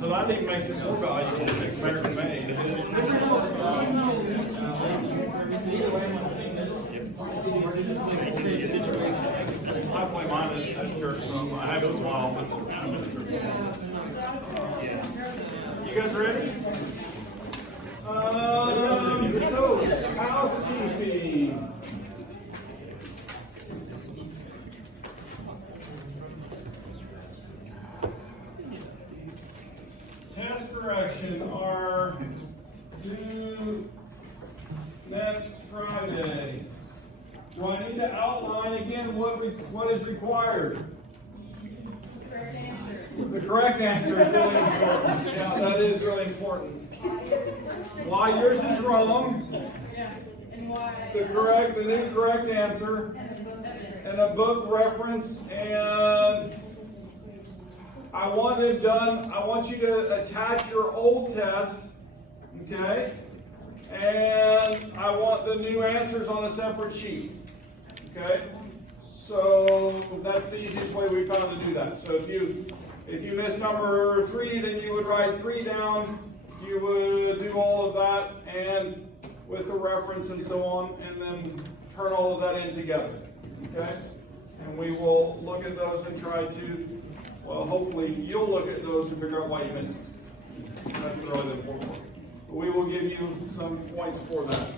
So I think makes it more valuable if it's American made. I play mine at church, so I have it a while, but I'm in the church. You guys ready? So, housekeeping. Test correction are due next Friday. Do I need to outline again what is required? The correct answer is really important. Yeah, that is really important. Why yours is wrong, the incorrect answer, and a book reference, and I want you to attach your old test, okay? And I want the new answers on a separate sheet, okay? So that's the easiest way we found to do that. So if you miss number 3, then you would write 3 down. You would do all of that and with the reference and so on, and then turn all of that in together, okay? And we will look at those and try to, well, hopefully you'll look at those and figure out why you missed them. That's really the important part. But we will give you some points for that.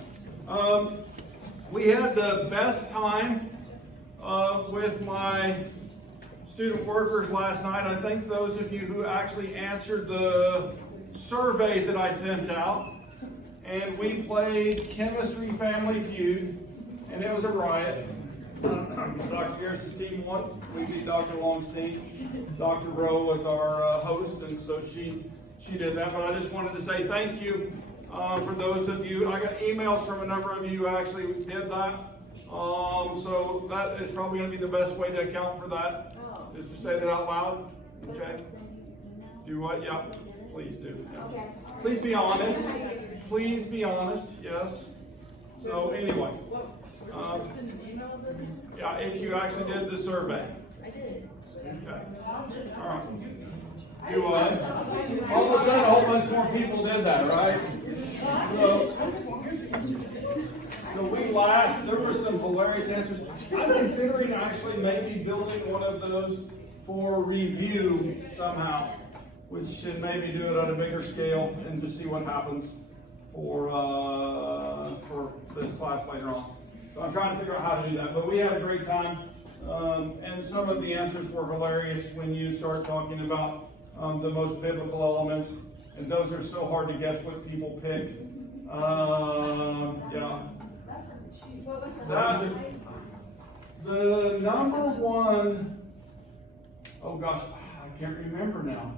We had the best time with my student workers last night. I think those of you who actually answered the survey that I sent out, and we played Chemistry Family Feud, and it was a riot. Dr. Garris's team won. We beat Dr. Long's team. Dr. Rowe was our host, and so she did that. But I just wanted to say thank you for those of you. I got emails from a number of you who actually did that. So that is probably going to be the best way to account for that, is to say that out loud. Okay? Do what? Yeah. Please do. Yeah. Please be honest. Please be honest. Yes. So anyway. Yeah, if you actually did the survey. I did. Okay. All right. Do what? All of a sudden, a whole bunch more people did that, right? So we laughed. There were some hilarious answers. I'm considering actually maybe building one of those for review somehow, which should maybe do it on a bigger scale and to see what happens for this class later on. So I'm trying to figure out how to do that. But we had a great time, and some of the answers were hilarious when you start talking about the most biblical elements, and those are so hard to guess what people pick. Yeah. The number one, oh gosh, I can't remember now.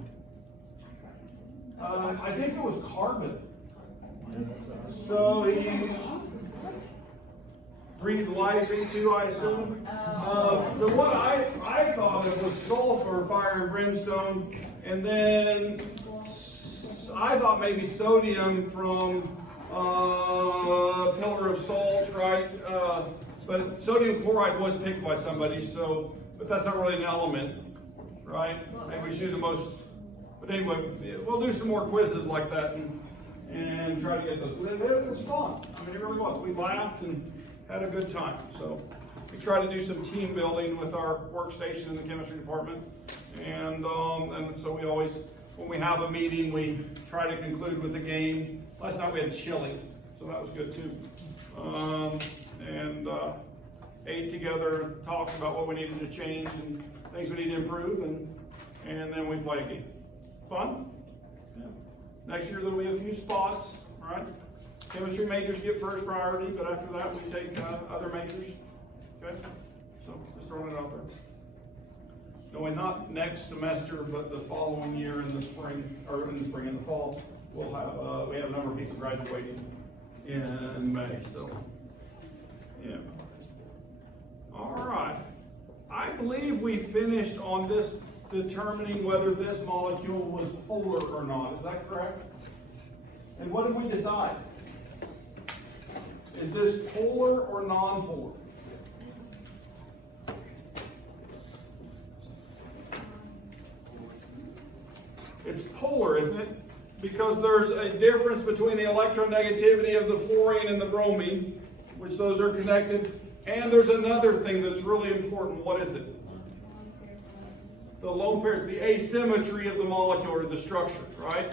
I think it was carbon. So he breathed life into, I assume. The one I thought of was sulfur, fire and brimstone, and then I thought maybe sodium from pillar of salt, right? But sodium chloride was picked by somebody, so, but that's not really an element, right? Maybe we should do the most, but anyway, we'll do some more quizzes like that and try to get those. It was fun. I mean, it really was. We laughed and had a good time. So we try to do some team building with our workstation in the chemistry department. And so we always, when we have a meeting, we try to conclude with a game. Last night we had chili, so that was good too. Ate together, talked about what we needed to change and things we need to improve, and then we play a game. Fun? Yeah. Next year there'll be a few spots, right? Chemistry majors get first priority, but after that we take other majors. Okay? So just throwing it out there. No, not next semester, but the following year in the spring, in the fall, we'll have we have a number of people graduating in May. So, yeah. All right. I believe we finished on this determining whether this molecule was polar or not. Is that correct? And what did we decide? Is this polar or non-polar? It's polar, isn't it? Because there's a difference between the electronegativity of the fluorine and the bromine, which those are connected. And there's another thing that's really important. What is it? The lone pairs, the asymmetry of the molecule or the structure, right?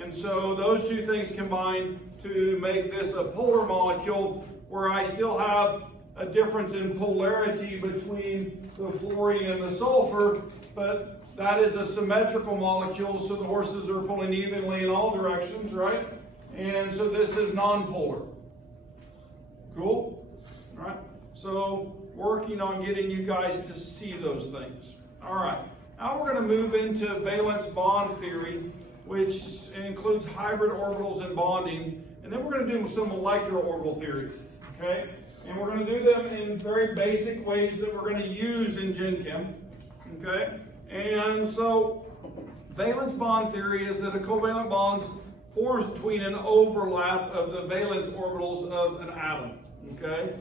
And so those two things combine to make this a polar molecule where I still have a difference in polarity between the fluorine and the sulfur, but that is a symmetrical molecule, so the horses are pulling evenly in all directions, right? And so this is nonpolar. Cool? All right. So working on getting you guys to see those things. All right. Now we're going to move into valence bond theory, which includes hybrid orbitals and bonding. And then we're going to do some molecular orbital theory. Okay? And we're going to do them in very basic ways that we're going to use in Gen Chem. Okay? And so valence bond theory is that a covalent bond forms between an overlap of the valence orbitals of an atom. Okay?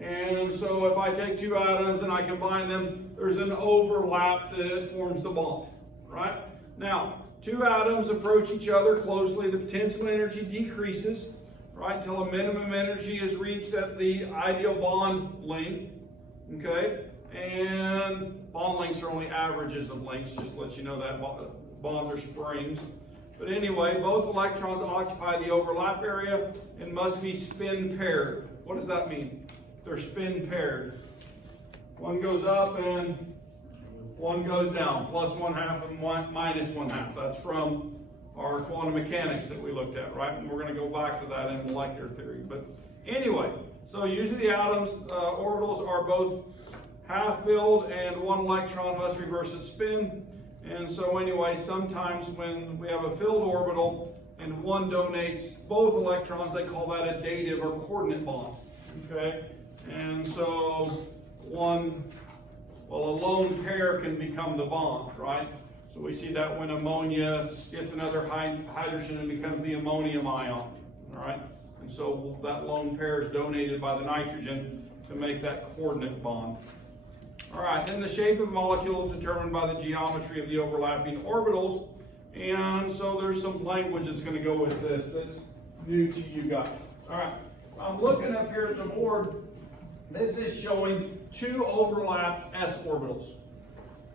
And so if I take two atoms and I combine them, there's an overlap that forms the bond, right? Now, two atoms approach each other closely, the potential energy decreases, right, till a minimum energy is reached at the ideal bond length, okay? And bond lengths are only averages of lengths, just to let you know that bonds are springs. But anyway, both electrons occupy the overlap area and must be spin paired. What does that mean? They're spin paired. One goes up and one goes down, plus 1/2 and minus 1/2. That's from our quantum mechanics that we looked at, right? And we're going to go back to that in molecular theory. But anyway, so usually the atoms' orbitals are both half filled and one electron must reverse its spin. And so anyway, sometimes when we have a filled orbital and one donates both electrons, they call that a dative or coordinate bond. Okay? And so a lone pair can become the bond, right? So we see that when ammonia gets another hydrogen and becomes the ammonium ion, all right? And so that lone pair is donated by the nitrogen to make that coordinate bond. All right, then the shape of the molecule is determined by the geometry of the overlapping orbitals. And so there's some language that's going to go with this that's new to you guys. All right, I'm looking up here at the board. This is showing two overlapped s orbitals.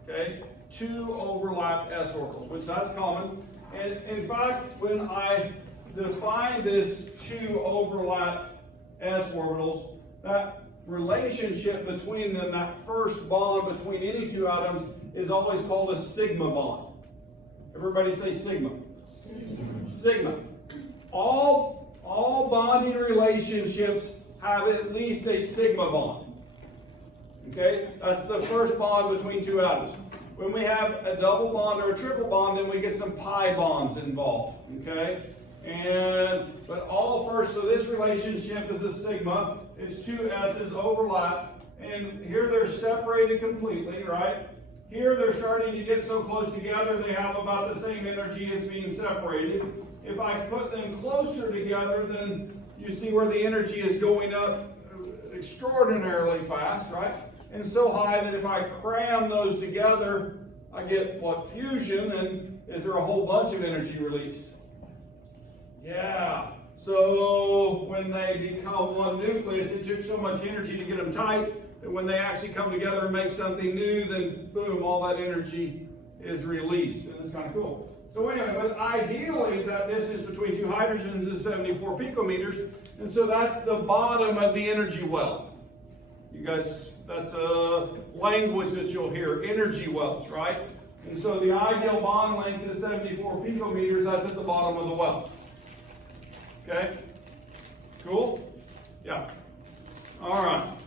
Okay, two overlapped s orbitals, which that's common. And in fact, when I define this two overlapped s orbitals, that relationship between them, that first bond between any two atoms, is always called a sigma bond. Everybody say sigma. Sigma. All bonding relationships have at least a sigma bond. Okay? That's the first bond between two atoms. When we have a double bond or a triple bond, then we get some pi bonds involved. Okay? But all first, so this relationship is a sigma. It's two s's overlap. And here they're separated completely, right? Here they're starting to get so close together, they have about the same energy as being separated. If I put them closer together, then you see where the energy is going up extraordinarily fast, right? And so high that if I cram those together, I get what? Fusion, and is there a whole bunch of energy released? Yeah. So when they become one nucleus, it took so much energy to get them tight that when they actually come together and make something new, then boom, all that energy is released. And it's kind of cool. So anyway, but ideally that distance between two hydrogens is 74 picometers. And so that's the bottom of the energy well. You guys, that's a language that you'll hear, energy wells, right? And so the ideal bond length is 74 picometers. That's at the bottom of the well. Okay? Cool? Yeah. All right.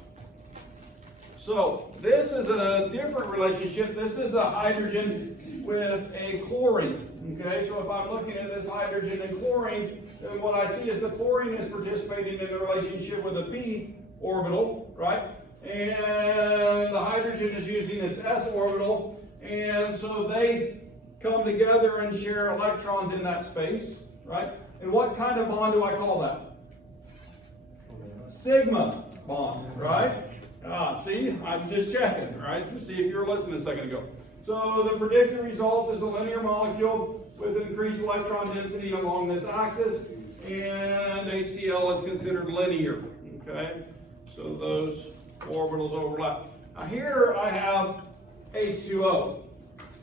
So this is a different relationship. This is a hydrogen with a chlorine. Okay, so if I'm looking at this hydrogen and chlorine, then what I see is the chlorine is participating in the relationship with a p orbital, right? And the hydrogen is using its s orbital, and so they come together and share electrons in that space, right? And what kind of bond do I call that? Sigma bond, right? See, I'm just checking, right, to see if you were listening a second ago. So the predicted result is a linear molecule with increased electron density along this axis, and HCl is considered linear. Okay, so those orbitals overlap. Now here I have H2O.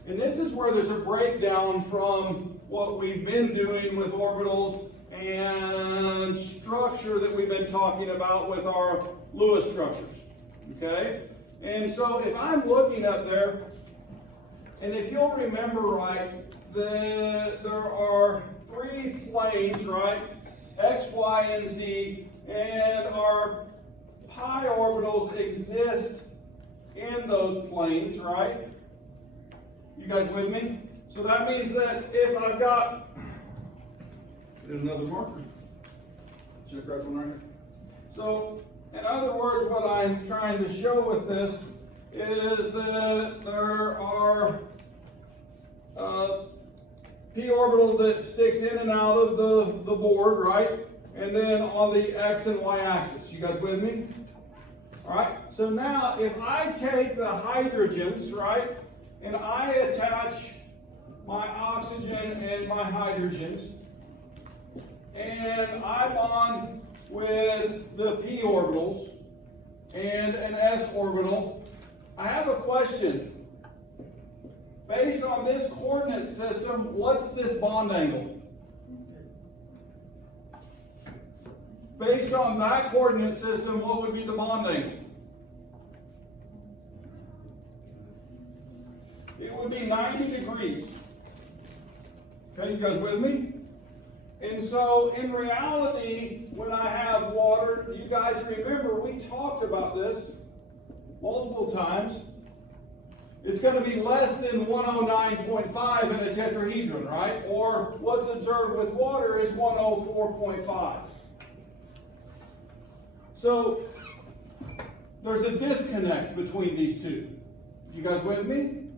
And this is where there's a breakdown from what we've been doing with orbitals and structure that we've been talking about with our Lewis structures. Okay? And so if I'm looking up there, and if you'll remember right, there are three planes, right? X, Y, and Z, and our pi orbitals exist in those planes, right? You guys with me? So that means that if I've got, there's another marker. Check right one right here. So, in other words, what I'm trying to show with this is that there are p orbital that sticks in and out of the board, right? And then on the x and y axis. You guys with me? All right. So now, if I take the hydrogens, right, and I attach my oxygen and my hydrogens, and I bond with the p orbitals and an s orbital, I have a question. Based on this coordinate system, what's this bond angle? Based on that coordinate system, what would be the bond angle? It would be 90 degrees. Okay, you guys with me? And so, in reality, when I have water, you guys remember we talked about this multiple times. It's going to be less than 109.5 in a tetrahedron, right? Or what's observed with water is 104.5. So, there's a disconnect between these two. You guys with me?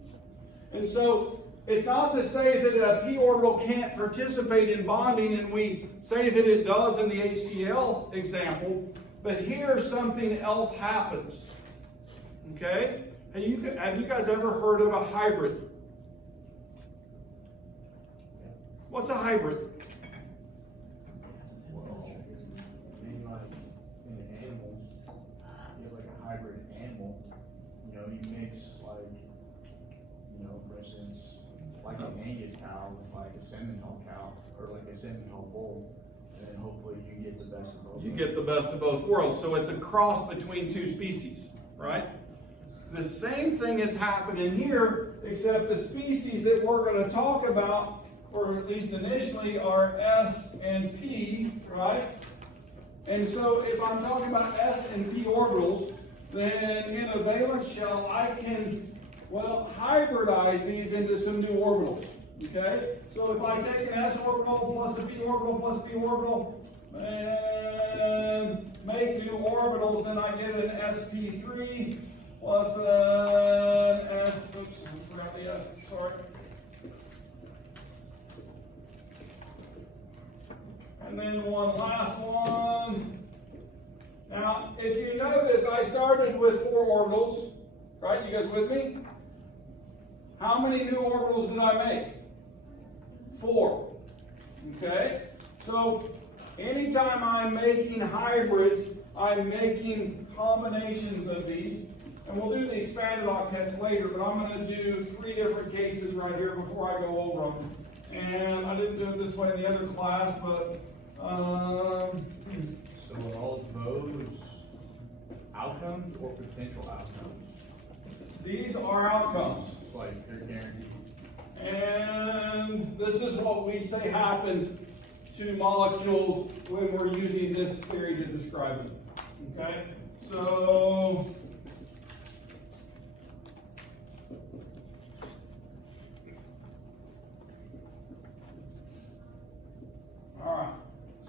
And so, it's not to say that a p orbital can't participate in bonding, and we say that it does in the HCl example, but here something else happens. Okay? Have you guys ever heard of a hybrid? What's a hybrid? Well, being like in the animals, you have like a hybrid animal, you know, you mix like, you know, for instance, like an Angus cow with like a Seminole cow, or like a Seminole bull, and then hopefully you get the best of both. You get the best of both worlds. So it's a cross between two species, right? The same thing is happening here, except the species that we're going to talk about, or at least initially, are S and P, right? And so if I'm talking about S and P orbitals, then in a valence shell, I can, well, hybridize these into some new orbitals, okay? So if I take an S orbital plus a P orbital plus P orbital, and make new orbitals, then I get an sp3 plus an S, oops, I forgot the S, sorry. And then one last one. Now, if you notice, I started with 4 orbitals, right? You guys with me? How many new orbitals did I make? 4. Okay? So, anytime I'm making hybrids, I'm making combinations of these. And we'll do the expanded octets later, but I'm going to do 3 different cases right here before I go over them. And I didn't do it this way in the other class, but So are all those outcomes or potential outcomes? these are outcomes. It's like they're guaranteed. And this is what we say happens to molecules when we're using this theory to describe them. Okay? So, all right.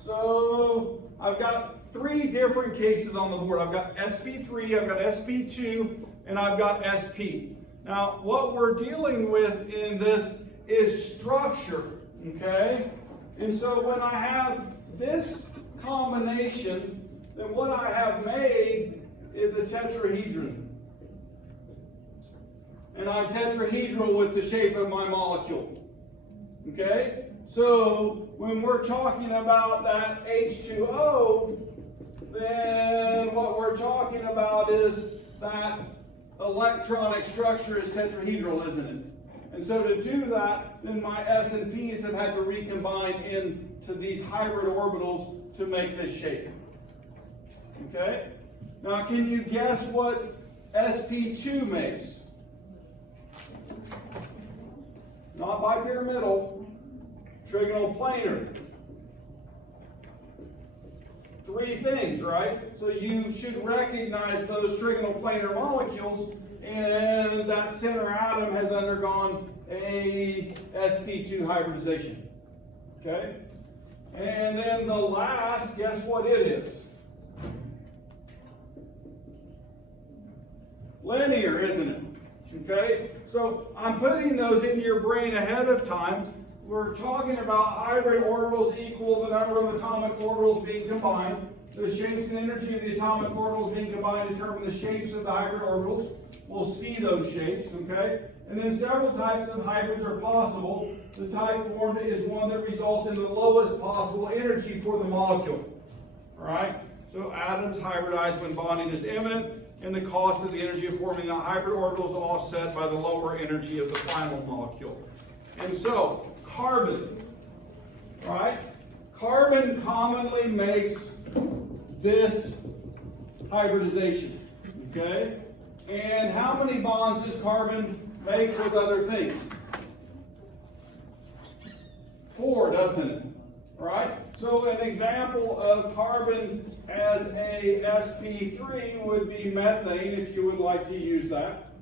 So, I've got 3 different cases on the board. I've got sp3, I've got sp2, and I've got sp. Now, what we're dealing with in this is structure, okay? And so when I have this combination, then what I have made is a tetrahedron. and I'm tetrahedral with the shape of my molecule. Okay? So when we're talking about that H2O, then what we're talking about is that electronic structure is tetrahedral, isn't it? And so to do that, then my S and P's have had to recombine into these hybrid orbitals to make this shape. Okay? Now can you guess what sp2 makes? Not bipyramidal, trigonal planar. Three things, right? So you should recognize those trigonal planar molecules, and that center atom has undergone a sp2 hybridization. Okay? And then the last, guess what it is? Linear, isn't it? Okay? So I'm putting those into your brain ahead of time. We're talking about hybrid orbitals equal the number of atomic orbitals being combined. The shapes and energy of the atomic orbitals being combined determine the shapes of the hybrid orbitals. We'll see those shapes, okay? And then several types of hybrids are possible. The type formed is one that results in the lowest possible energy for the molecule. All right? So atoms hybridize when bonding is imminent, and the cost of the energy of forming a hybrid orbital is offset by the lower energy of the final molecule. And so, carbon, right? Carbon commonly makes this hybridization, okay? And how many bonds does carbon make with other things? 4, doesn't it? Right? So an example of carbon as a sp3 would be methane, if you would like to use that.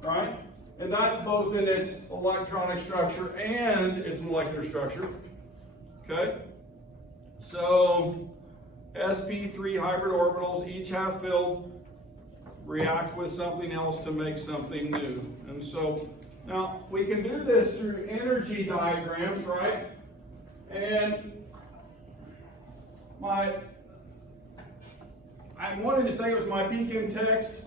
Right? And that's both in its electronic structure and its molecular structure. Okay? So sp3 hybrid orbitals each have filled, react with something else to make something new. And so now we can do this through energy diagrams, right? And I wanted to say it was my Pekin text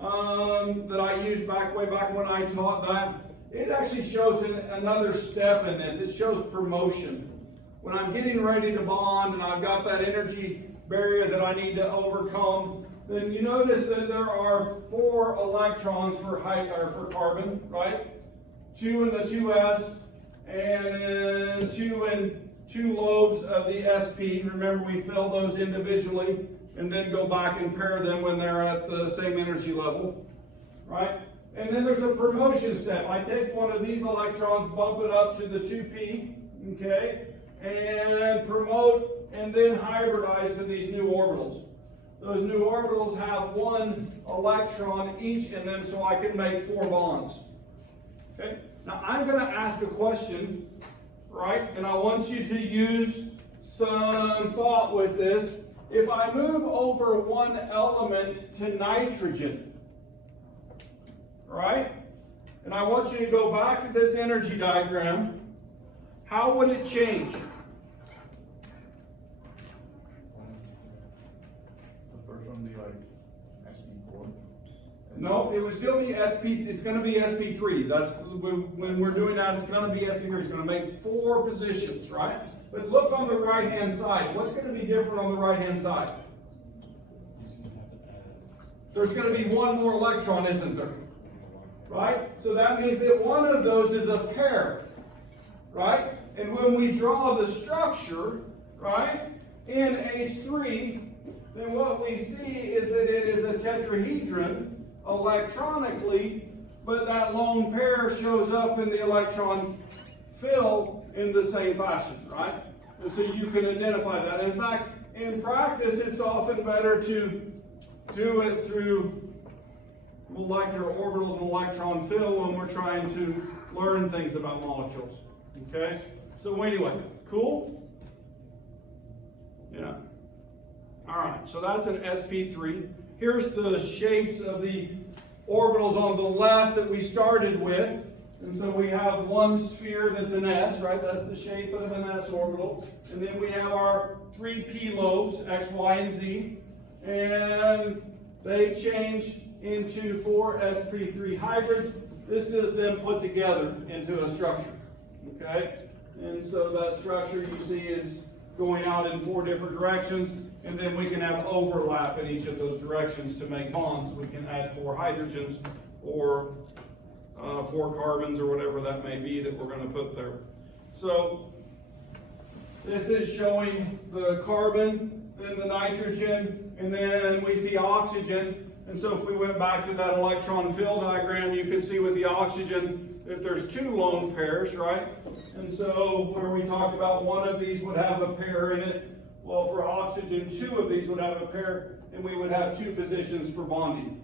that I used way back when I taught that. It actually shows another step in this. It shows promotion. When I'm getting ready to bond and I've got that energy barrier that I need to overcome, then you notice that there are 4 electrons for carbon, right? 2 in the 2s, and then 2 in 2 lobes of the sp. Remember, we fill those individually and then go back and pair them when they're at the same energy level, right? And then there's a promotion step. I take one of these electrons, bump it up to the 2p, okay, and promote and then hybridize to these new orbitals. Those new orbitals have 1 electron each in them, so I can make 4 bonds. Okay? Now I'm going to ask a question, right? And I want you to use some thought with this. If I move over 1 element to nitrogen, right? And I want you to go back to this energy diagram, how would it change? The first one would be like sp4. No, it would still be sp. It's going to be sp3. That's when we're doing that. It's going to be sp3. It's going to make 4 positions, right? But look on the right-hand side. What's going to be different on the right-hand side? There's going to be 1 more electron, isn't there? Right? So that means that one of those is a pair, right? And when we draw the structure, right, in H3, then what we see is that it is a tetrahedron electronically, but that lone pair shows up in the electron fill in the same fashion, right? And so you can identify that. In fact, in practice, it's often better to do it through molecular orbitals and electron fill when we're trying to learn things about molecules. Okay? So anyway, cool? Yeah. All right, so that's an sp3. Here's the shapes of the orbitals on the left that we started with. And so we have one sphere that's an S, right? That's the shape of an S orbital. And then we have our 3p lobes, X, Y, and Z. And they change into 4 sp3 hybrids. This is them put together into a structure, okay? And so that structure you see is going out in 4 different directions, and then we can have overlap in each of those directions to make bonds. We can add 4 hydrogens or 4 carbons or whatever that may be that we're going to put there. So this is showing the carbon, then the nitrogen, and then we see oxygen. And so if we went back to that electron fill diagram, you can see with the oxygen that there's 2 lone pairs, right? And so where we talked about one of these would have a pair in it, well, for oxygen, 2 of these would have a pair, and we would have 2 positions for bonding,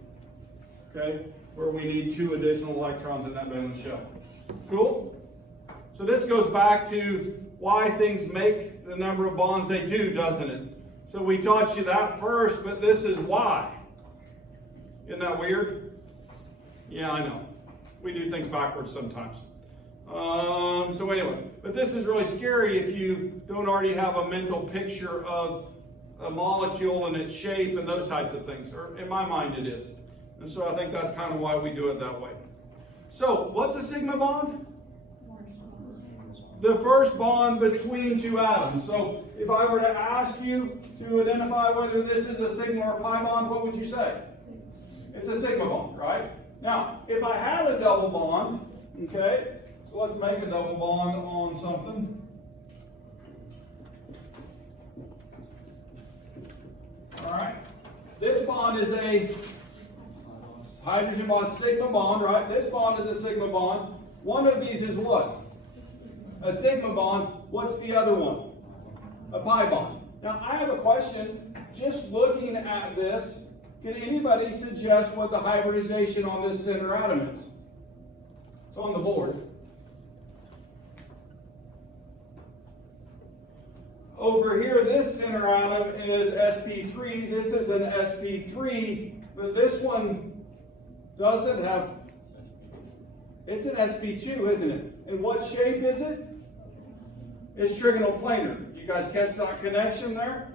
okay? Where we need 2 additional electrons in that valence shell. Cool? So this goes back to why things make the number of bonds they do, doesn't it? So we taught you that first, but this is why. Isn't that weird? Yeah, I know. We do things backwards sometimes. So anyway, but this is really scary if you don't already have a mental picture of a molecule and its shape and those types of things. Or in my mind it is. And so I think that's kind of why we do it that way. So what's a sigma bond? The first bond between 2 atoms. So if I were to ask you to identify whether this is a sigma or pi bond, what would you say? It's a sigma bond, right? Now, if I had a double bond, okay, so let's make a double bond on something. All right. This bond is a hydrogen bond, sigma bond, right? This bond is a sigma bond. One of these is what? A sigma bond. What's the other one? A pi bond. Now, I have a question. Just looking at this, can anybody suggest what the hybridization on this center atom is? It's on the board. Over here, this center atom is sp3. This is an sp3, but this one doesn't have, it's an sp2, isn't it? And what shape is it? It's trigonal planar. You guys catch that connection there?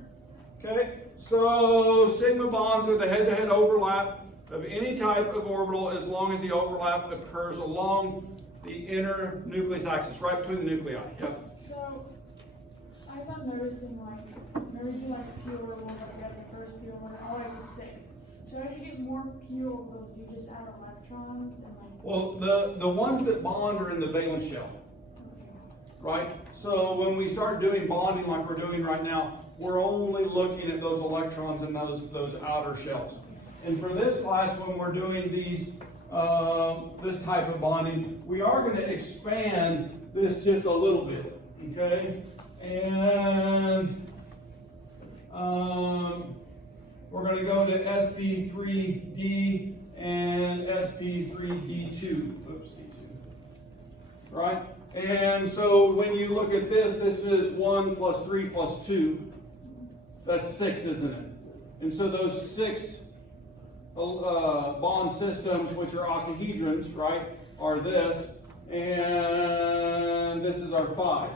Okay, so sigma bonds are the head-to-head overlap of any type of orbital as long as the overlap occurs along the inner nucleus axis, right between the nuclei. Yep. So, as I'm noticing, like, whenever you do like a p orbital, like I got the first p orbital, I like the 6. So as you get more p orbitals, do you just add electrons and like? Well, the ones that bond are in the valence shell, right? So when we start doing bonding like we're doing right now, we're only looking at those electrons in those outer shells. And for this class, when we're doing these this type of bonding, we are going to expand this just a little bit, okay? And we're going to go to sp3d and sp3d2. Oops, d2. Right? And so when you look at this, this is 1 plus 3 plus 2. That's 6, isn't it? And so those 6 bond systems, which are octahedrons, right, are this. And this is our 5.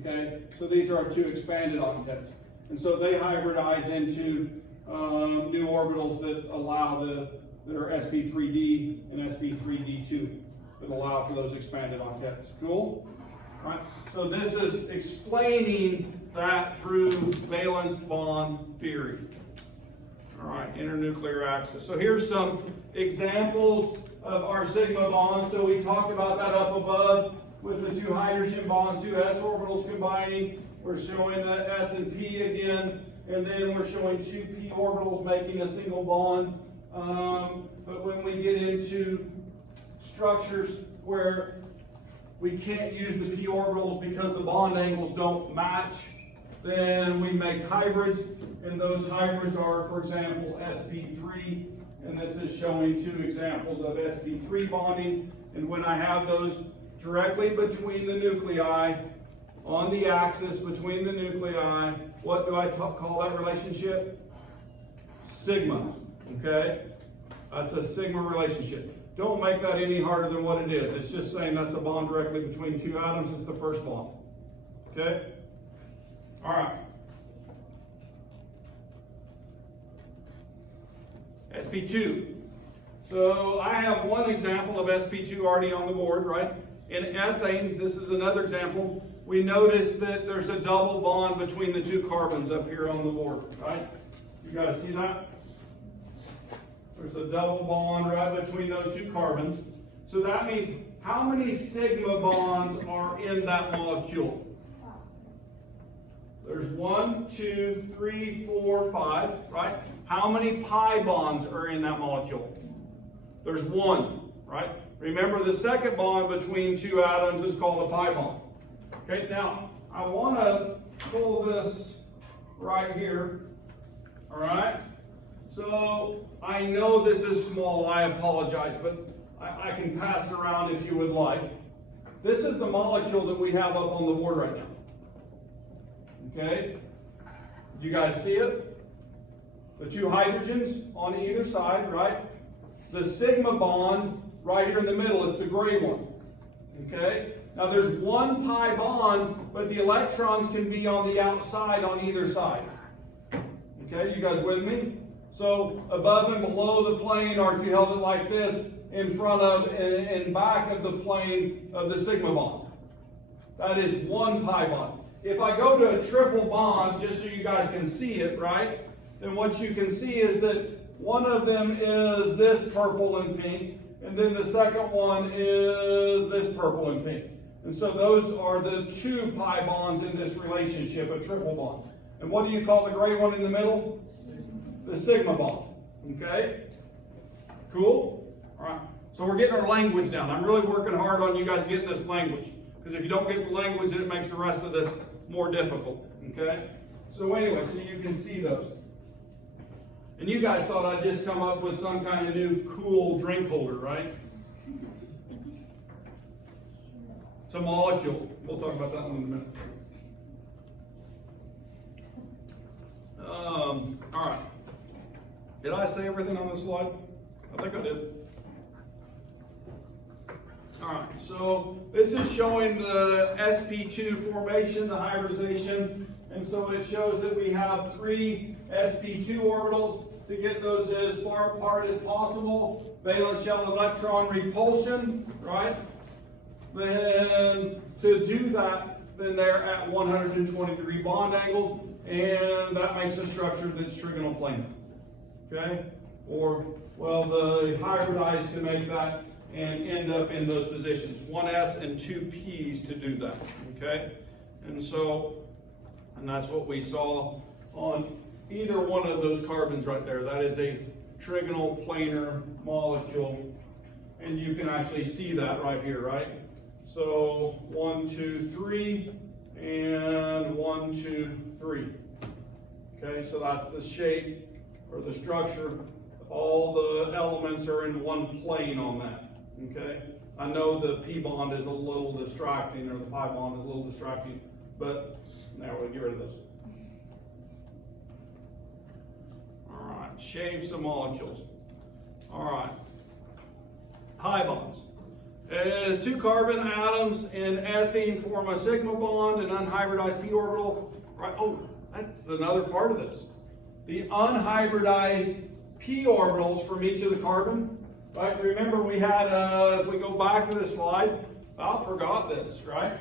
Okay? So these are our 2 expanded octets. And so they hybridize into new orbitals that allow that are sp3d and sp3d2 that allow for those expanded octets. Cool? All right. So this is explaining that through valence bond theory. All right, internuclear axis. So here's some examples of our sigma bonds. So we talked about that up above with the 2 hydrogen bonds, 2 s orbitals combining. We're showing the s and p again, and then we're showing 2 p orbitals making a single bond. But when we get into structures where we can't use the p orbitals because the bond angles don't match, then we make hybrids, and those hybrids are, for example, sp3, and this is showing 2 examples of sp3 bonding. And when I have those directly between the nuclei, on the axis between the nuclei, what do I call that relationship? Sigma, okay? That's a sigma relationship. Don't make that any harder than what it is. It's just saying that's a bond directly between 2 atoms. It's the first bond, okay? All right. sp2. So I have one example of sp2 already on the board, right? In ethane, this is another example. We notice that there's a double bond between the two carbons up here on the board, right? You guys see that? There's a double bond right between those two carbons. So that means how many sigma bonds are in that molecule? There's 1, 2, 3, 4, 5, right? How many pi bonds are in that molecule? There's 1, right? Remember, the second bond between two atoms is called a pi bond. Okay, now I want to pull this right here, all right? So I know this is small, I apologize, but I can pass it around if you would like. This is the molecule that we have up on the board right now. Okay? You guys see it? The two hydrogens on either side, right? The sigma bond right here in the middle is the gray one. Okay? Now there's one pi bond, but the electrons can be on the outside on either side. Okay, you guys with me? So above and below the plane, or if you held it like this, in front of and back of the plane of the sigma bond. That is one pi bond. If I go to a triple bond, just so you guys can see it, right? Then what you can see is that one of them is this purple and pink, and then the second one is this purple and pink. And so those are the two pi bonds in this relationship, a triple bond. And what do you call the gray one in the middle? The sigma bond. Okay? Cool? All right. So we're getting our language down. I'm really working hard on you guys getting this language. Because if you don't get the language, then it makes the rest of this more difficult. Okay? So anyway, so you can see those. And you guys thought I'd just come up with some kind of new cool drink holder, right? It's a molecule. We'll talk about that one in a minute. All right. Did I say everything on this slide? I think I did. All right, so this is showing the sp2 formation, the hybridization, and so it shows that we have 3 sp2 orbitals. To get those as far apart as possible, valence shell electron repulsion, right? Then to do that, then they're at 120 degree bond angles, and that makes a structure that's trigonal planar. Okay? Or, well, the hybridized to make that and end up in those positions. 1s and 2p's to do that. Okay? And so, and that's what we saw on either one of those carbons right there. That is a trigonal planar molecule. And you can actually see that right here, right? So 1, 2, 3, and 1, 2, 3. Okay, so that's the shape or the structure. All the elements are in one plane on that. Okay, I know the p bond is a little distracting, or the pi bond is a little distracting, but now we'll get rid of this. All right, shapes of molecules. All right, pi bonds. As 2 carbon atoms in ethene form a sigma bond, an unhybridized p orbital. Right. Oh, that's another part of this. The unhybridized p orbitals from each of the carbon. Right. Remember, we had if we go back to this slide, I forgot this. Right.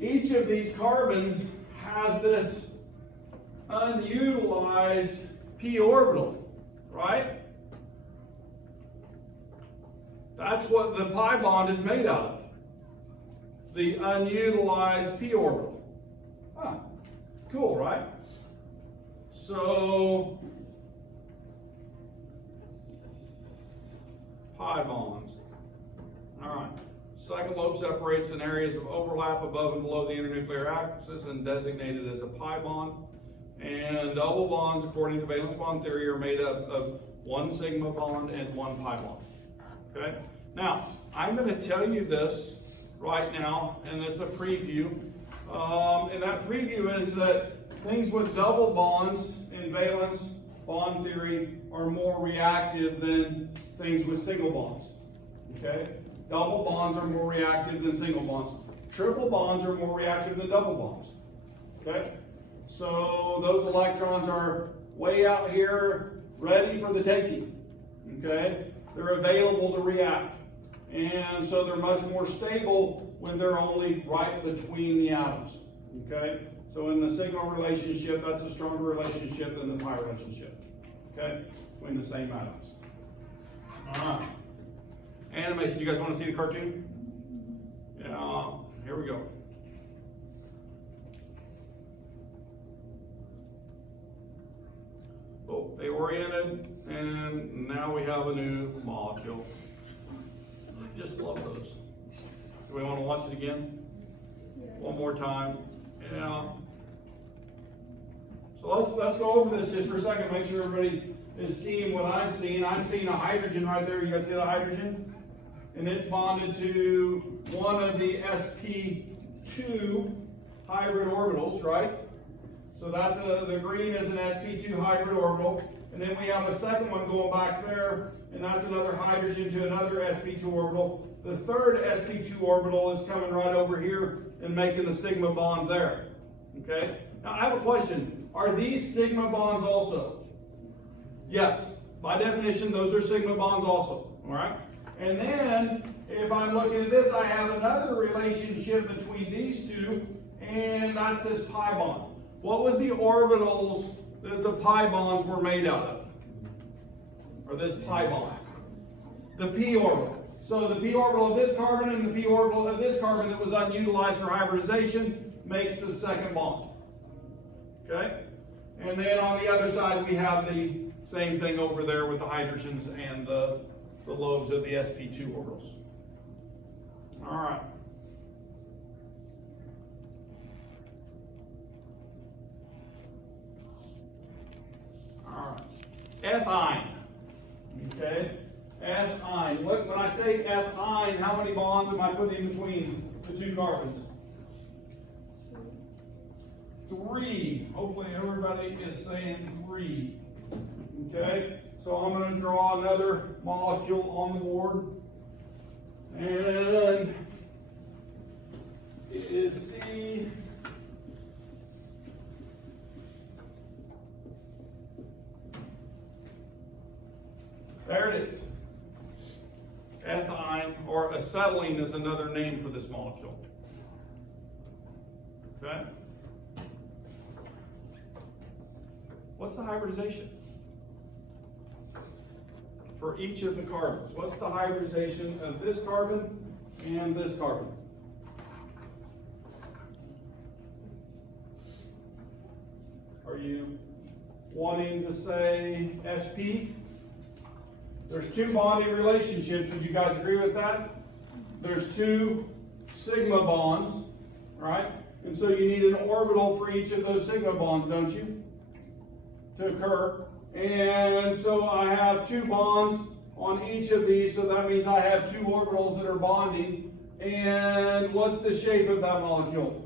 Each of these carbons has this unutilized p orbital. Right. That's what the pi bond is made out of. The unutilized p orbital. Huh. Cool, right? So, pi bonds. All right. Second lobe separates in areas of overlap above and below the internuclear axis and designated as a pi bond. And double bonds, according to valence bond theory, are made up of 1 sigma bond and 1 pi bond. Okay? Now, I'm going to tell you this right now, and it's a preview. And that preview is that things with double bonds in valence bond theory are more reactive than things with single bonds. Okay? Double bonds are more reactive than single bonds. Triple bonds are more reactive than double bonds. Okay? So those electrons are way out here, ready for the taking. okay? They're available to react. And so they're much more stable when they're only right between the atoms, okay? So in the sigma relationship, that's a stronger relationship than the pi relationship, okay? Between the same atoms. All right. Animation, you guys want to see the cartoon? Yeah, here we go. Oh, they oriented, and now we have a new molecule. I just love those. Do we want to watch it again? One more time. Yeah. So let's go over this just for a second, make sure everybody is seeing what I'm seeing. I'm seeing a hydrogen right there. You guys see the hydrogen? And it's bonded to one of the sp2 hybrid orbitals, right? So that's the green is an sp2 hybrid orbital. And then we have a second one going back there, and that's another hydrogen to another sp2 orbital. The third sp2 orbital is coming right over here and making the sigma bond there. Okay? Now I have a question. Are these sigma bonds also? Yes. By definition, those are sigma bonds also. All right? And then, if I'm looking at this, I have another relationship between these two, and that's this pi bond. What was the orbitals that the pi bonds were made out of? Or this pi bond? The p orbital. So the p orbital of this carbon and the p orbital of this carbon that was unutilized for hybridization makes the second bond. Okay? And then on the other side, we have the same thing over there with the hydrogens and the lobes of the sp2 orbitals. All right. All right. Ethyne. Okay? Ethyne. Look, when I say ethyne, how many bonds am I putting in between the two carbons? 3. Hopefully everybody is saying 3. Okay? So I'm going to draw another molecule on the board. And it is C. There it is. Ethyne, or acetylene is another name for this molecule. Okay? What's the hybridization? For each of the carbons. What's the hybridization of this carbon and this carbon? Are you wanting to say sp? There's two bonding relationships. Would you guys agree with that? There's two sigma bonds, right? And so you need an orbital for each of those sigma bonds, don't you? To occur. And so I have two bonds on each of these, so that means I have two orbitals that are bonding. And what's the shape of that molecule?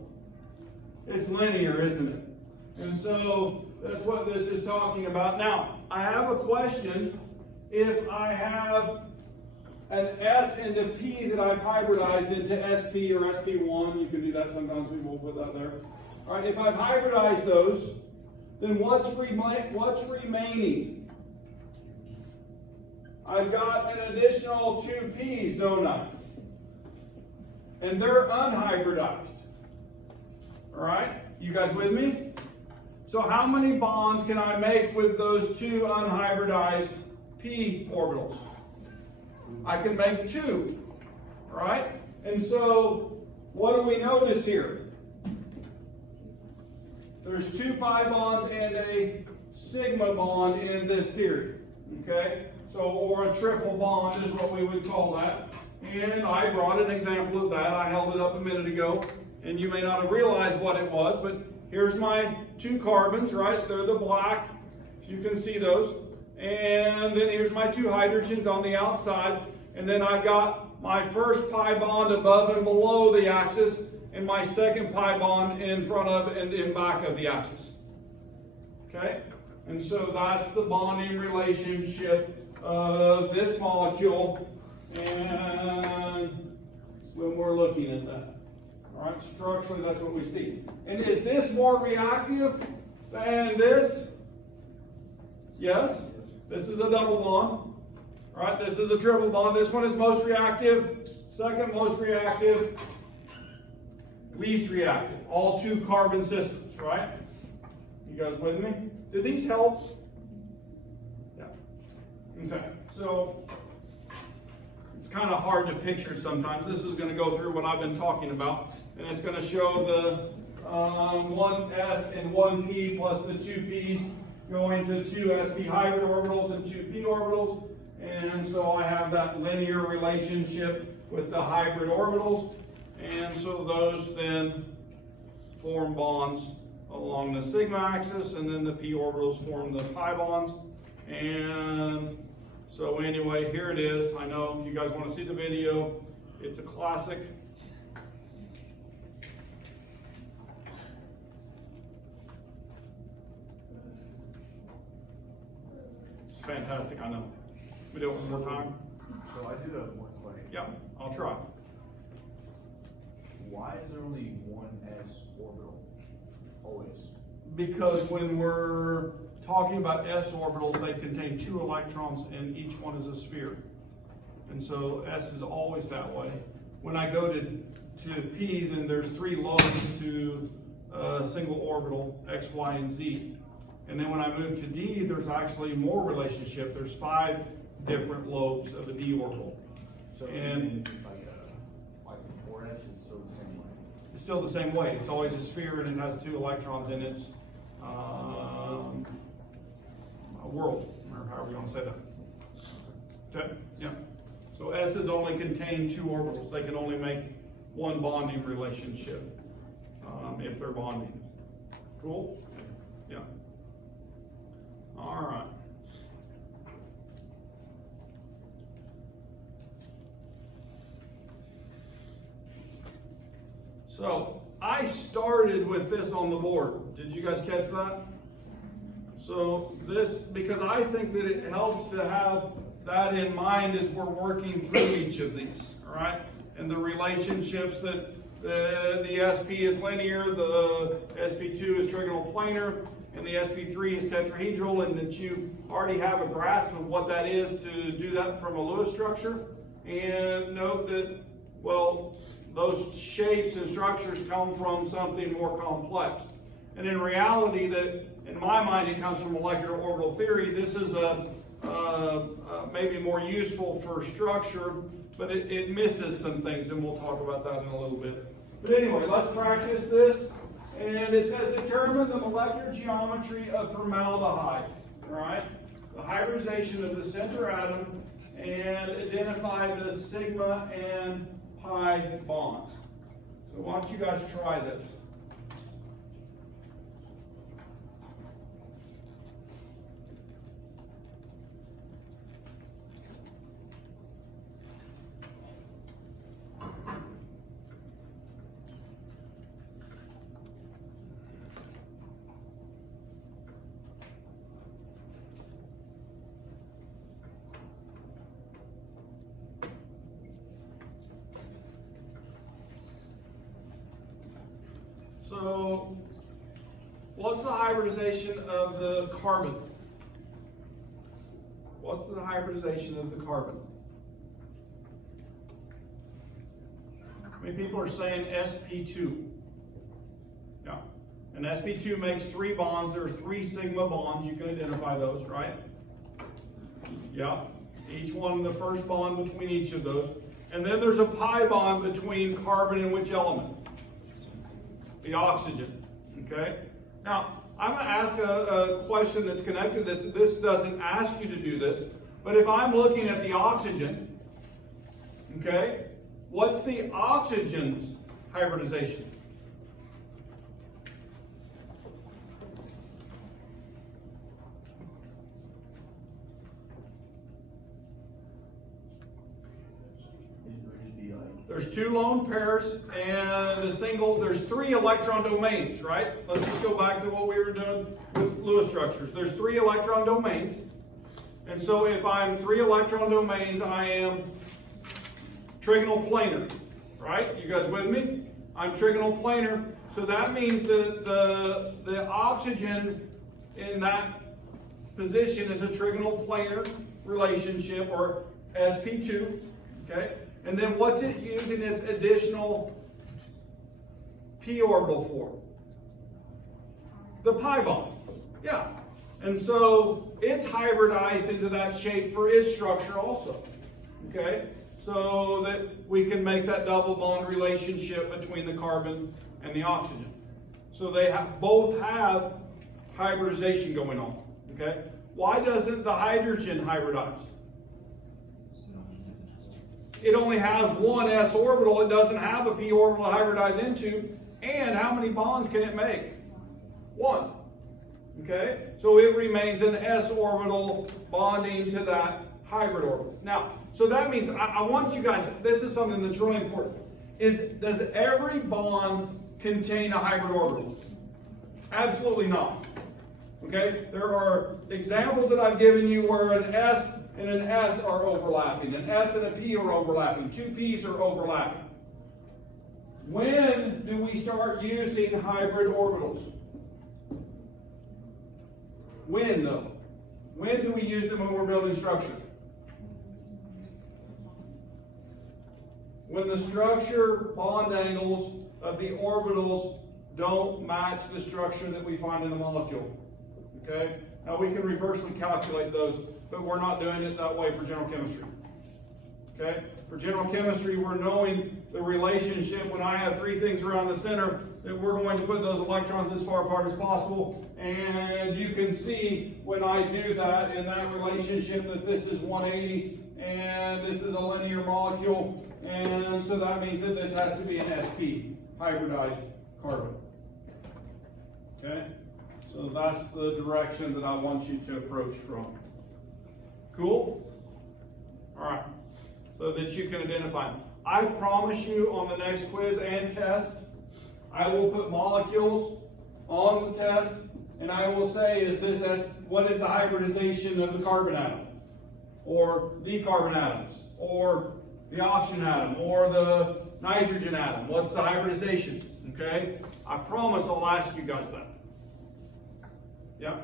It's linear, isn't it? And so that's what this is talking about. Now, I have a question. If I have an S and a P that I've hybridized into SP or SP1, you can do that sometimes, we will put that there. All right, if I've hybridized those, then what's remaining? I've got an additional 2 P's, don't I? And they're unhybridized. All right, you guys with me? So how many bonds can I make with those two unhybridized P orbitals? I can make 2, right? And so what do we notice here? There's 2 pi bonds and a sigma bond in this theory, okay? So, or a triple bond is what we would call that. And I brought an example of that. I held it up a minute ago, and you may not have realized what it was, but here's my 2 carbons, right? They're the black, if you can see those. And then here's my 2 hydrogens on the outside. And then I've got my first pi bond above and below the axis, and my second pi bond in front of and in back of the axis. Okay? And so that's the bonding relationship of this molecule, and when we're looking at that. All right? Structurally, that's what we see. And is this more reactive than this? Yes. This is a double bond. All right, this is a triple bond. This one is most reactive, second most reactive, least reactive. All 2 carbon systems, right? You guys with me? Did these help? Yeah. Okay, so it's kind of hard to picture sometimes. This is going to go through what I've been talking about, and it's going to show the 1s and 1p plus the 2p's going to 2 sp hybrid orbitals and 2 p orbitals. And so I have that linear relationship with the hybrid orbitals. And so those then form bonds along the sigma axis, and then the p orbitals form the pi bonds. And so anyway, here it is. I know if you guys want to see the video, it's a classic. It's fantastic, I know. We do it one more time. So I did one question. Yeah, I'll try. Why is there only one s orbital? Always. Because when we're talking about s orbitals, they contain 2 electrons and each one is a sphere. And so s is always that way. When I go to p, then there's 3 lobes to a single orbital, x, y, and z. And then when I move to d, there's actually more relationship. There's 5 different lobes of a d orbital. So And it's like a 4s is still the same way. it's still the same way. It's always a sphere and it has 2 electrons in its world, or however you want to say that. Okay, yeah. So S's only contain 2 orbitals. They can only make 1 bonding relationship if they're bonding. Cool? Yeah. All right. So I started with this on the board. Did you guys catch that? So this, because I think that it helps to have that in mind as we're working through each of these, all right? And the relationships that the SP is linear, the SP2 is trigonal planar, and the SP3 is tetrahedral, and that you already have a grasp of what that is to do that from a Lewis structure. And note that, well, those shapes and structures come from something more complex. And in reality, that in my mind, it comes from molecular orbital theory. This is maybe more useful for structure, but it misses some things, and we'll talk about that in a little bit. But anyway, let's practice this. And it says determine the molecular geometry of formaldehyde, right? The hybridization of the center atom, and identify the sigma and pi bonds. So why don't you guys try this? So, what's the hybridization of the carbon? What's the hybridization of the carbon? Many people are saying sp2. Yeah. And sp2 makes 3 bonds. There are 3 sigma bonds. You can identify those, right? Yeah. Each one, the first bond between each of those. And then there's a pi bond between carbon and which element? The oxygen, okay? Now, I'm going to ask a question that's connected to this. This doesn't ask you to do this, but if I'm looking at the oxygen, okay, what's the oxygen's hybridization? There's 2 lone pairs and a single, there's 3 electron domains, right? Let's just go back to what we were doing with Lewis structures. There's 3 electron domains. And so if I'm 3 electron domains, I am trigonal planar, right? You guys with me? I'm trigonal planar. So that means that the oxygen in that position is a trigonal planar relationship, or sp2, okay? And then what's it using its additional p orbital for? The pi bond, yeah. And so it's hybridized into that shape for its structure also, okay? So that we can make that double bond relationship between the carbon and the oxygen. So they both have hybridization going on, okay? Why doesn't the hydrogen hybridize? It only has one s orbital. It doesn't have a p orbital to hybridize into. And how many bonds can it make? One. Okay? So it remains an s orbital bonding to that hybrid orbital. Now, so that means, I want you guys, this is something that's really important, does every bond contain a hybrid orbital? Absolutely not. Okay? There are examples that I've given you where an S and an S are overlapping, an S and a P are overlapping, two P's are overlapping. When do we start using hybrid orbitals? When, though? When do we use them when we're building structure? When the structure bond angles of the orbitals don't match the structure that we find in the molecule. Okay? Now we can reversely calculate those, but we're not doing it that way for general chemistry. Okay? For general chemistry, we're knowing the relationship when I have three things around the center, that we're going to put those electrons as far apart as possible. And you can see when I do that in that relationship that this is 180 and this is a linear molecule. And so that means that this has to be an sp, hybridized carbon. Okay? So that's the direction that I want you to approach from. Cool? All right. So that you can identify them. I promise you on the next quiz and test, I will put molecules on the test, and I will say, what is the hybridization of the carbon atom? Or the carbon atoms? Or the oxygen atom? Or the nitrogen atom? What's the hybridization? Okay? I promise I'll ask you guys that. Yeah?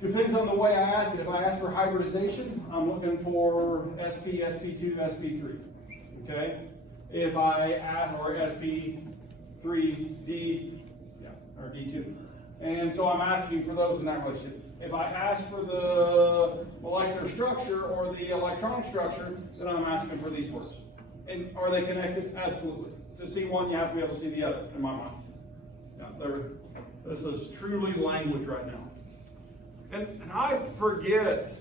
Depends on the way I ask it. If I ask for hybridization, I'm looking for sp, sp2, sp3. Okay? If I ask for sp3d, or d2. And so I'm asking for those in that relationship. If I ask for the molecular structure or the electronic structure, then I'm asking for these words. And are they connected? Absolutely. To see one, you have to be able to see the other, in my mind. Yeah, this is truly language right now. And I forget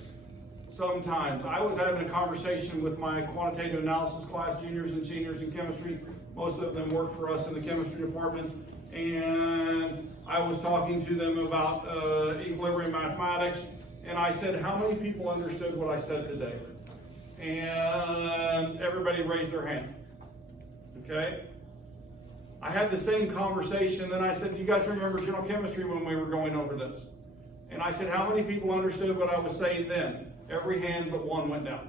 sometimes. I was having a conversation with my quantitative analysis class, juniors and seniors in chemistry. Most of them work for us in the chemistry department. And I was talking to them about equilibrium mathematics. And I said, how many people understood what I said today? And everybody raised their hand. Okay? I had the same conversation. Then I said, you guys remember general chemistry when we were going over this? And I said, how many people understood what I was saying then? Every hand but one went down.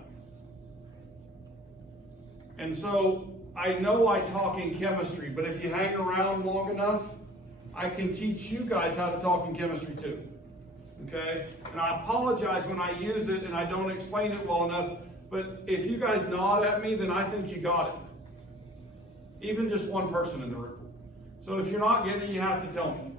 And so I know I talk in chemistry, but if you hang around long enough, I can teach you guys how to talk in chemistry too. Okay? And I apologize when I use it and I don't explain it well enough, but if you guys nod at me, then I think you got it. Even just one person in the room. So if you're not getting it, you have to tell me.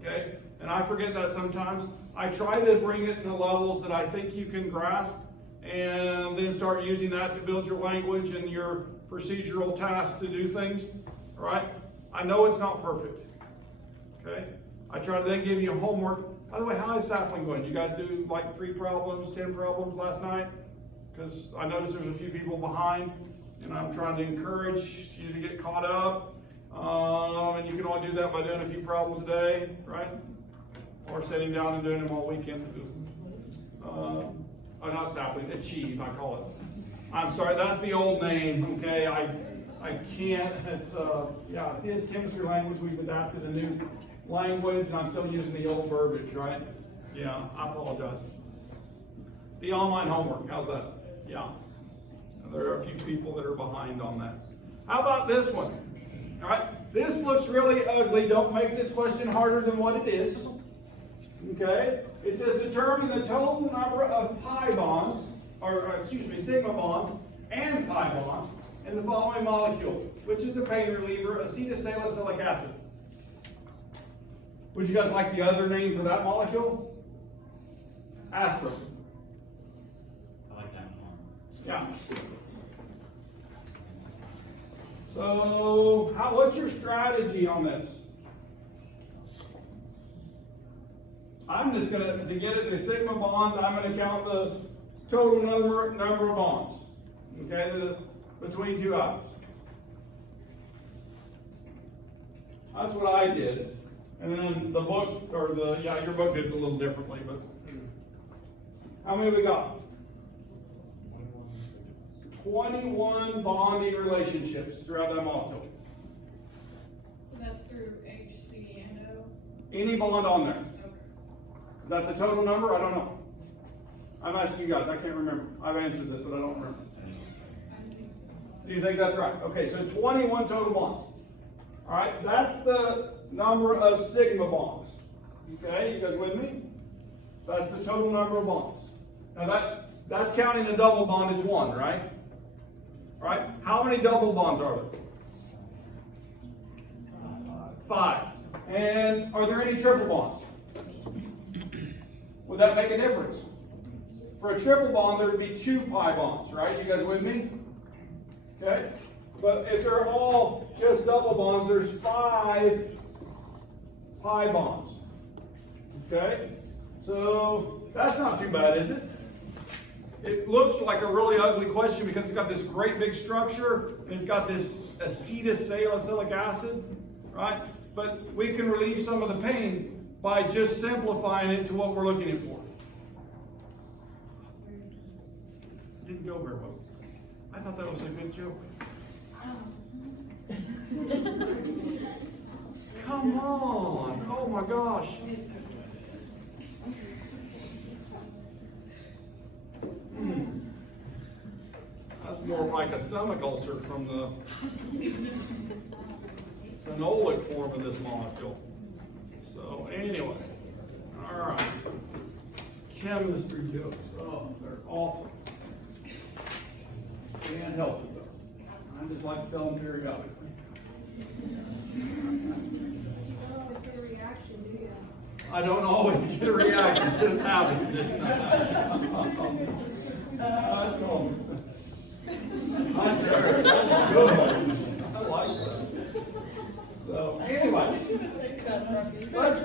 Okay? And I forget that sometimes. I try to bring it to levels that I think you can grasp and then start using that to build your language and your procedural tasks to do things. All right? I know it's not perfect. Okay? I try to then give you homework. By the way, how is sapling going? You guys do like 3 problems, 10 problems last night? Because I noticed there's a few people behind, and I'm trying to encourage you to get caught up. And you can only do that by doing a few problems a day, right? Or sitting down and doing them all weekend. Not sapling, achieve, I call it. I'm sorry, that's the old name, okay? I can't, it's, see, it's chemistry language. We've adapted a new language, and I'm still using the old verbiage, right? Yeah, I apologize. The online homework, how's that? Yeah. There are a few people that are behind on that. How about this one? All right, this looks really ugly. Don't make this question harder than what it is. Okay, it says determine the total number of pi bonds, sigma bonds and pi bonds in the following molecule, which is a pain reliever, acetylsalicylic acid. Would you guys like the other name for that molecule? Aspirin. I like that one. Yeah. So, what's your strategy on this? I'm just going to get it to sigma bonds, I'm going to count the total number of bonds. Okay, between two atoms. That's what I did. And then the book, your book did it a little differently, but how many we got? 21 bonding relationships throughout that molecule. So that's through H, C, and O? Any bond on there. Okay. Is that the total number? I don't know. I'm asking you guys, I can't remember. I've answered this, but I don't remember. Do you think that's right? Okay, so 21 total bonds. All right, that's the number of sigma bonds. Okay, you guys with me? That's the total number of bonds. Now that's counting a double bond as one, right? Right? How many double bonds are there? 5. And are there any triple bonds? Would that make a difference? For a triple bond, there would be 2 pi bonds, right? You guys with me? Okay? But if they're all just double bonds, there's 5 pi bonds. Okay? So that's not too bad, is it? It looks like a really ugly question because it's got this great big structure and it's got this acetylsalicylic acid, right? But we can relieve some of the pain by just simplifying it to what we're looking for. Didn't go very well. I thought that was a good joke. Come on. Oh my gosh. That's more like a stomach ulcer from the phenolic form of this molecule. So anyway, all right. Chemistry jokes. Oh, they're awful. Can't help it. I just like to tell them periodically. I don't always get a reaction, just having it. That's cool. I like that. So anyway, let's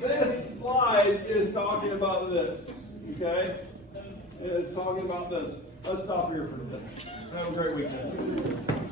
this slide is talking about this. Okay? It is talking about this. Let's stop here for today. Have a great weekend.